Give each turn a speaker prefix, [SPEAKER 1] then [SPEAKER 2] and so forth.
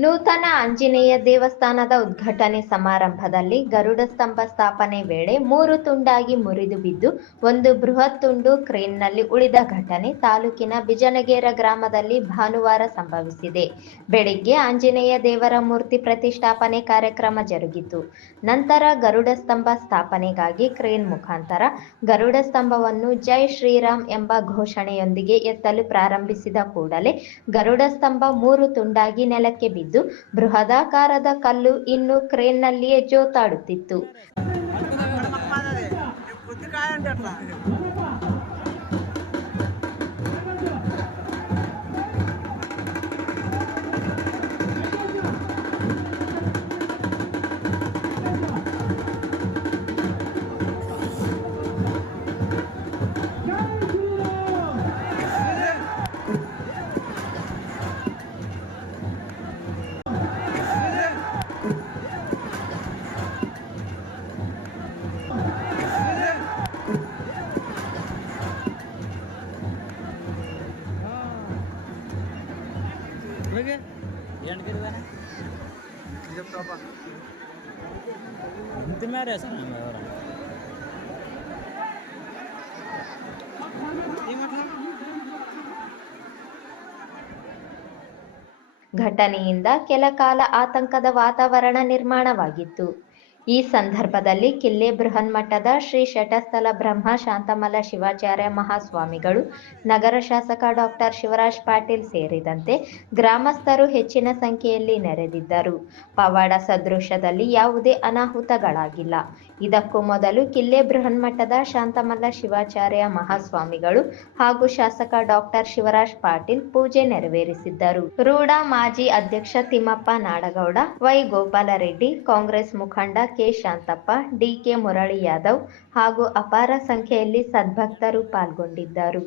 [SPEAKER 1] ನೂತನ ಆಂಜನೇಯ ದೇವಸ್ಥಾನದ ಉದ್ಘಾಟನೆ ಸಮಾರಂಭದಲ್ಲಿ ಗರುಡ ಸ್ತಂಭ ಸ್ಥಾಪನೆ ವೇಳೆ ಮೂರು ತುಂಡಾಗಿ ಮುರಿದು ಬಿದ್ದು ಒಂದು ಬೃಹತ್ ತುಂಡು ಕ್ರೇನ್ನಲ್ಲಿ ಉಳಿದ ಘಟನೆ ತಾಲೂಕಿನ ಬಿಜನಗೇರ ಗ್ರಾಮದಲ್ಲಿ ಭಾನುವಾರ ಸಂಭವಿಸಿದೆ. ಬೆಳಿಗ್ಗೆ ಆಂಜನೇಯ ದೇವರ ಮೂರ್ತಿ ಪ್ರತಿಷ್ಠಾಪನೆ ಕಾರ್ಯಕ್ರಮ ಜರುಗಿತು. ನಂತರ ಗರುಡ ಸ್ತಂಭ ಸ್ಥಾಪನೆಗಾಗಿ ಕ್ರೇನ್ ಮುಖಾಂತರ ಗರುಡ ಸ್ತಂಭವನ್ನು ಜೈ ಶ್ರೀರಾಮ್ ಎಂಬ ಘೋಷಣೆಯೊಂದಿಗೆ ಎತ್ತಲು ಪ್ರಾರಂಭಿಸಿದ ಕೂಡಲೇ ಗರುಡ ಸ್ತಂಭ ಮೂರು ತುಂಡಾಗಿ ನೆಲಕ್ಕೆ ಬಿದ್ದು ಬೃಹದಾಕಾರದ ಕಲ್ಲು ಇನ್ನು ಕ್ರೇನ್ನಲ್ಲಿಯೇ ಜೋತಾಡುತ್ತಿತ್ತು.
[SPEAKER 2] ಎಲ್ಲಿಗೆ
[SPEAKER 3] ಹೆಣ್ಗಿರಿದಾನೆ
[SPEAKER 2] ನಿಜಪ್ರಭ ಇಂತ ಸರ್ ನಮ್ಮ
[SPEAKER 3] ಅವರ.
[SPEAKER 1] ಘಟನೆಯಿಂದ ಕೆಲ ಕಾಲ ಆತಂಕದ ವಾತಾವರಣ ನಿರ್ಮಾಣವಾಗಿತ್ತು. ಈ ಸಂದರ್ಭದಲ್ಲಿ ಕಿಲ್ಲೆ ಬೃಹನ್ಮಠದ ಶ್ರೀ ಶಟಸ್ಥಲ ಬ್ರಹ್ಮ ಶಾಂತಮಲ ಶಿವಾಚಾರ್ಯ ಮಹಾಸ್ವಾಮಿಗಳು, ನಗರ ಶಾಸಕ ಡಾಕ್ಟರ್ ಶಿವರಾಜ್ ಪಾಟೀಲ್ ಸೇರಿದಂತೆ ಗ್ರಾಮಸ್ಥರು ಹೆಚ್ಚಿನ ಸಂಖ್ಯೆಯಲ್ಲಿ ನೆರೆದಿದ್ದರು. ಪವಾಡ ಸದೃಶದಲ್ಲಿ ಯಾವುದೇ ಅನಾಹುತಗಳಾಗಿಲ್ಲ. ಇದಕ್ಕೂ ಮೊದಲು ಕಿಲ್ಲೆ ಬೃಹನ್ಮಠದ ಶಾಂತಮಲ್ಲ ಶಿವಾಚಾರ್ಯ ಮಹಾಸ್ವಾಮಿಗಳು ಹಾಗೂ ಶಾಸಕ ಡಾಕ್ಟರ್ ಶಿವರಾಜ್ ಪಾಟೀಲ್ ಪೂಜೆ ನೆರವೇರಿಸಿದ್ದರು. ರೂಢ ಮಾಜಿ ಅಧ್ಯಕ್ಷ ತಿಮ್ಮಪ್ಪ ನಾಡಗೌಡ, ವೈ ಗೋಪಾಲರೆಡ್ಡಿ, ಕಾಂಗ್ರೆಸ್ ಮುಖಂಡ ಕೆ ಶಾಂತಪ್ಪ ಡಿಕೆ ಮುರಳಿ ಯಾದವ್ ಹಾಗೂ ಅಪಾರ ಸಂಖ್ಯೆಯಲ್ಲಿ ಸದ್ಭಕ್ತರು ಪಾಲ್ಗೊಂಡಿದ್ದರು.